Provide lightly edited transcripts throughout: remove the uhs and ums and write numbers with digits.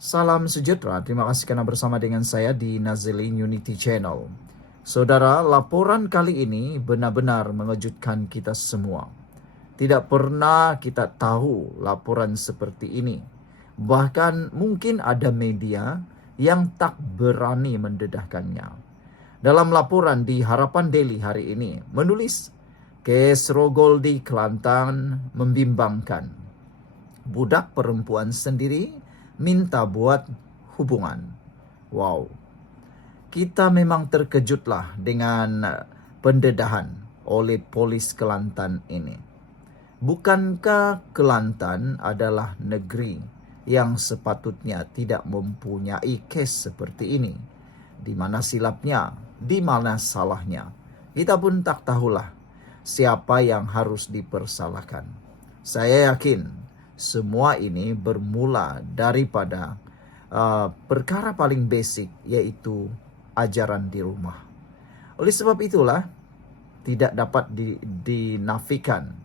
Salam sejahtera, terima kasih karena bersama dengan saya di Nazilin Unity Channel. Saudara, laporan kali ini benar-benar mengejutkan kita semua. Tidak pernah kita tahu laporan seperti ini. Bahkan mungkin ada media yang tak berani mendedahkannya. Dalam laporan di Harapan Daily hari ini, menulis, kes rogol di Kelantan membimbangkan. Budak perempuan sendiri minta buat hubungan. Wow, kita memang terkejutlah dengan pendedahan oleh polis Kelantan ini. Bukankah Kelantan adalah negeri yang sepatutnya tidak mempunyai kes seperti ini? Di mana silapnya, di mana salahnya? Kita pun tak tahulah siapa yang harus dipersalahkan. Saya yakin semua ini bermula daripada perkara paling basic, yaitu ajaran di rumah. Oleh sebab itulah tidak dapat dinafikan.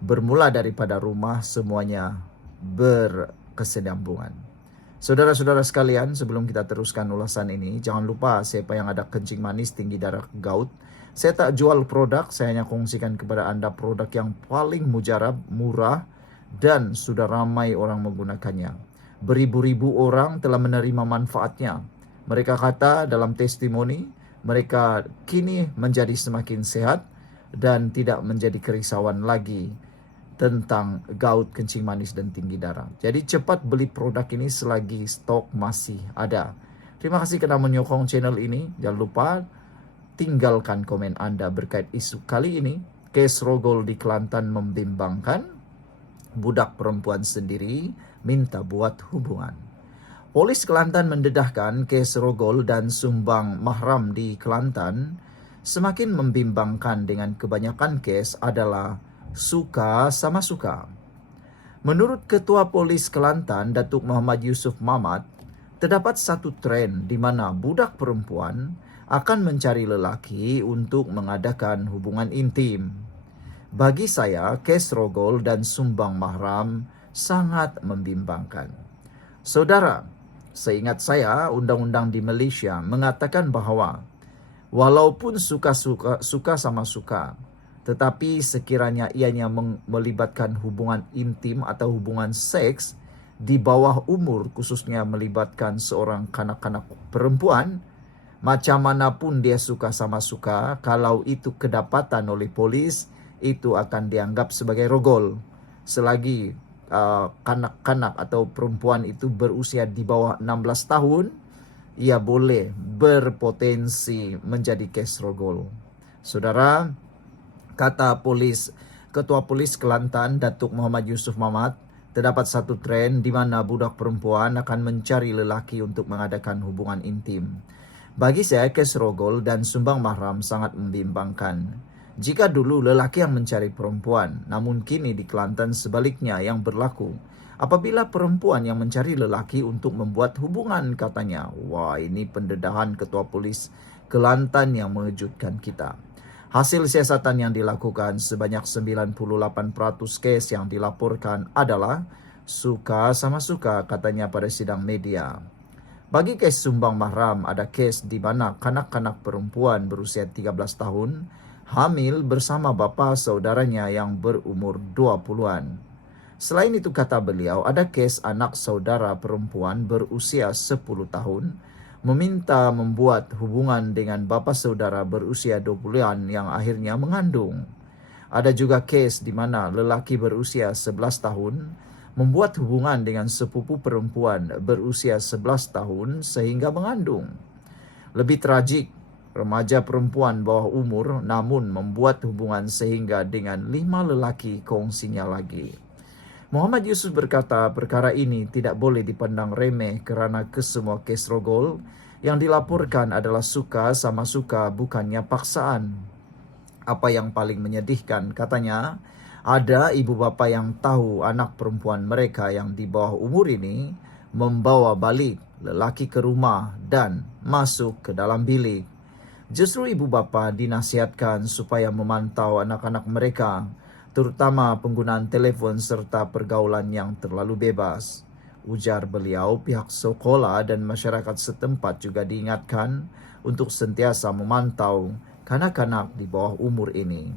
Bermula daripada rumah semuanya berkesinambungan. Saudara-saudara sekalian, sebelum kita teruskan ulasan ini, jangan lupa siapa yang ada kencing manis, tinggi darah, gout. Saya tak jual produk, saya hanya kongsikan kepada Anda produk yang paling mujarab, murah, dan sudah ramai orang menggunakannya. Beribu-ribu orang telah menerima manfaatnya. Mereka kata dalam testimoni, mereka kini menjadi semakin sehat dan tidak menjadi kerisauan lagi tentang gout, kencing manis, dan tinggi darah. Jadi cepat beli produk ini selagi stok masih ada. Terima kasih kerana menyokong channel ini. Jangan lupa tinggalkan komen Anda berkait isu kali ini. Kes rogol di Kelantan membimbangkan. Budak perempuan sendiri minta buat hubungan. Polis Kelantan mendedahkan kes rogol dan sumbang mahram di Kelantan semakin membimbangkan dengan kebanyakan kes adalah suka sama suka. Menurut Ketua Polis Kelantan, Datuk Muhammad Yusuf Mamat, terdapat satu tren di mana budak perempuan akan mencari lelaki untuk mengadakan hubungan intim. Bagi saya, kes rogol dan sumbang mahram sangat membimbangkan. Saudara, seingat saya, undang-undang di Malaysia mengatakan bahawa walaupun suka sama suka, tetapi sekiranya ianya melibatkan hubungan intim atau hubungan seks di bawah umur, khususnya melibatkan seorang kanak-kanak perempuan, macam mana pun dia suka sama suka, kalau itu kedapatan oleh polis, itu akan dianggap sebagai rogol. Selagi kanak-kanak atau perempuan itu berusia di bawah 16 tahun, ia boleh berpotensi menjadi kes rogol. Saudara, kata Ketua Polis Kelantan, Datuk Muhammad Yusuf Mamat, terdapat satu tren di mana budak perempuan akan mencari lelaki untuk mengadakan hubungan intim. Bagi saya, kes rogol dan sumbang mahram sangat membimbangkan. Jika dulu lelaki yang mencari perempuan, namun kini di Kelantan sebaliknya yang berlaku. Apabila perempuan yang mencari lelaki untuk membuat hubungan, katanya. Wah, ini pendedahan Ketua Polis Kelantan yang mengejutkan kita. Hasil siasatan yang dilakukan, sebanyak 98% kes yang dilaporkan adalah suka sama suka, katanya pada sidang media. Bagi kes sumbang mahram, ada kes di mana kanak-kanak perempuan berusia 13 tahun hamil bersama bapa saudaranya yang berumur 20-an. Selain itu, kata beliau, ada kes anak saudara perempuan berusia 10 tahun meminta membuat hubungan dengan bapa saudara berusia 20-an yang akhirnya mengandung. Ada juga kes di mana lelaki berusia 11 tahun membuat hubungan dengan sepupu perempuan berusia 11 tahun sehingga mengandung. Lebih tragik, remaja perempuan bawah umur namun membuat hubungan sehingga dengan 5 lelaki kongsinya lagi. Muhammad Yusuf berkata perkara ini tidak boleh dipandang remeh kerana kesemua kes rogol yang dilaporkan adalah suka sama suka, bukannya paksaan. Apa yang paling menyedihkan, katanya, ada ibu bapa yang tahu anak perempuan mereka yang di bawah umur ini membawa balik lelaki ke rumah dan masuk ke dalam bilik. Justru ibu bapa dinasihatkan supaya memantau anak-anak mereka, terutama penggunaan telefon serta pergaulan yang terlalu bebas. Ujar beliau, pihak sekolah dan masyarakat setempat juga diingatkan untuk sentiasa memantau kanak-kanak di bawah umur ini.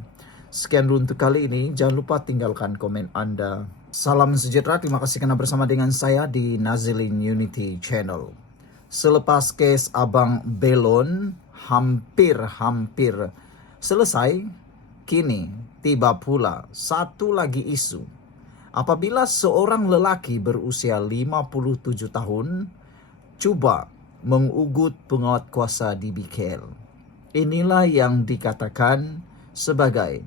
Sekian dulu untuk kali ini, jangan lupa tinggalkan komen Anda. Salam sejahtera, terima kasih karena bersama dengan saya di Nazilin Unity Channel. Selepas kes Abang Belon hampir selesai, kini tiba pula satu lagi isu. Apabila seorang lelaki berusia 57 tahun cuba mengugut penguatkuasa di BKL. Inilah yang dikatakan sebagai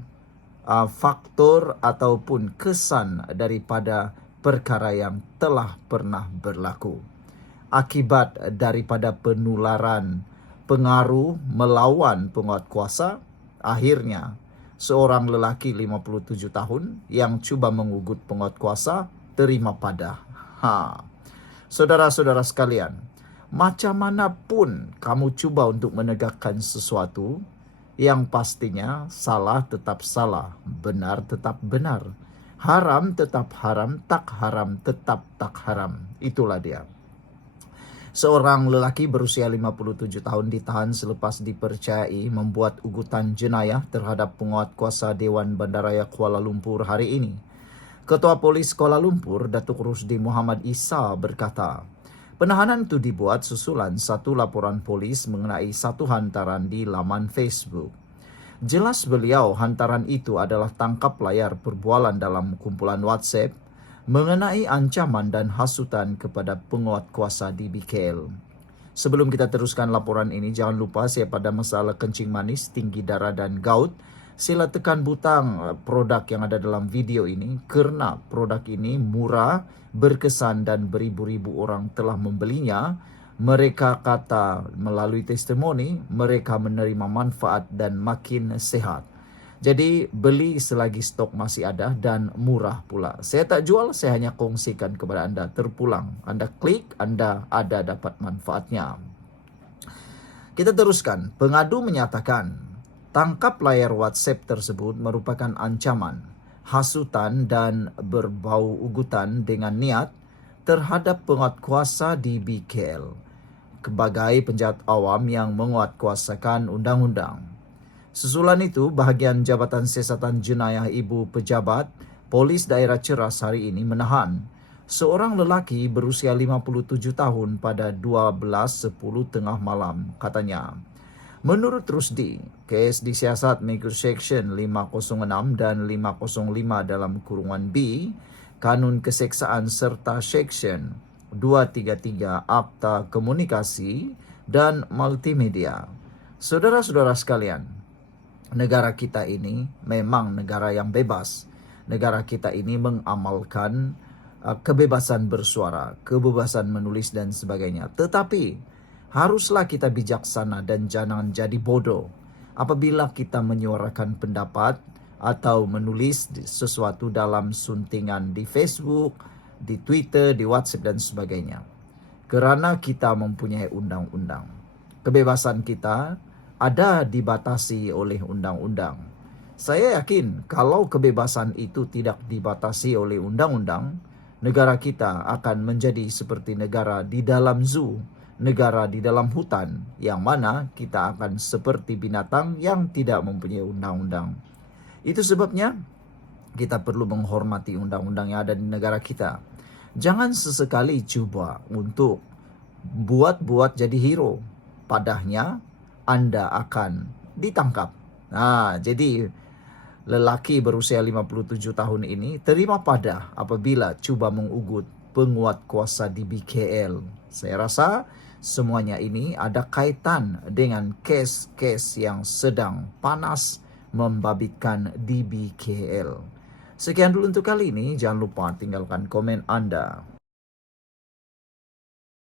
faktor ataupun kesan daripada perkara yang telah pernah berlaku. Akibat daripada penularan pengaruh melawan penguatkuasa, akhirnya seorang lelaki 57 tahun yang cuba mengugut penguatkuasa terima pada. Saudara-saudara sekalian, macam manapun kamu cuba untuk menegakkan sesuatu, yang pastinya salah tetap salah, benar tetap benar, haram tetap haram, tak haram tetap tak haram. Itulah dia. Seorang lelaki berusia 57 tahun ditahan selepas dipercayai membuat ugutan jenayah terhadap penguatkuasa Dewan Bandaraya Kuala Lumpur hari ini. Ketua Polis Kuala Lumpur, Datuk Rusdi Muhammad Isa berkata, penahanan itu dibuat susulan satu laporan polis mengenai satu hantaran di laman Facebook. Jelas beliau hantaran itu adalah tangkap layar perbualan dalam kumpulan WhatsApp mengenai ancaman dan hasutan kepada penguatkuasa di BKL. Sebelum kita teruskan laporan ini, jangan lupa siapa ada masalah kencing manis, tinggi darah dan gout, sila tekan butang produk yang ada dalam video ini kerana produk ini murah, berkesan dan beribu-ribu orang telah membelinya. Mereka kata melalui testimoni, mereka menerima manfaat dan makin sehat. Jadi beli selagi stok masih ada dan murah pula. Saya tak jual, saya hanya kongsikan kepada anda. Terpulang, anda klik, anda ada dapat manfaatnya. Kita teruskan. Pengadu menyatakan tangkap layar WhatsApp tersebut merupakan ancaman, hasutan dan berbau ugutan dengan niat terhadap penguatkuasa di BKL sebagai penjahat awam yang menguatkuasakan undang-undang. Susulan itu, bahagian Jabatan Siasatan Jenayah Ibu Pejabat Polis Daerah Ceras hari ini menahan seorang lelaki berusia 57 tahun pada 12.10 tengah malam, katanya. Menurut Rusdi, kes disiasat mengikut Seksyen 506 dan 505 dalam kurungan B, Kanun Keseksaan serta Seksyen 233 Akta Komunikasi dan Multimedia. Saudara-saudara sekalian, negara kita ini memang negara yang bebas. Negara kita ini mengamalkan kebebasan bersuara, kebebasan menulis dan sebagainya. Tetapi haruslah kita bijaksana dan jangan jadi bodoh apabila kita menyuarakan pendapat atau menulis sesuatu dalam suntingan di Facebook, di Twitter, di WhatsApp dan sebagainya. Kerana kita mempunyai undang-undang. Kebebasan kita ada dibatasi oleh undang-undang. Saya yakin kalau kebebasan itu tidak dibatasi oleh undang-undang, negara kita akan menjadi seperti negara di dalam zoo, negara di dalam hutan, yang mana kita akan seperti binatang yang tidak mempunyai undang-undang. Itu sebabnya kita perlu menghormati undang-undang yang ada di negara kita. Jangan sesekali cuba untuk buat jadi hero. Padahnya anda akan ditangkap. Jadi lelaki berusia 57 tahun ini terima pada apabila cuba mengugut penguatkuasa di BKL. Saya rasa semuanya ini ada kaitan dengan kes-kes yang sedang panas membabitkan di BKL. Sekian dulu untuk kali ini. Jangan lupa tinggalkan komen anda.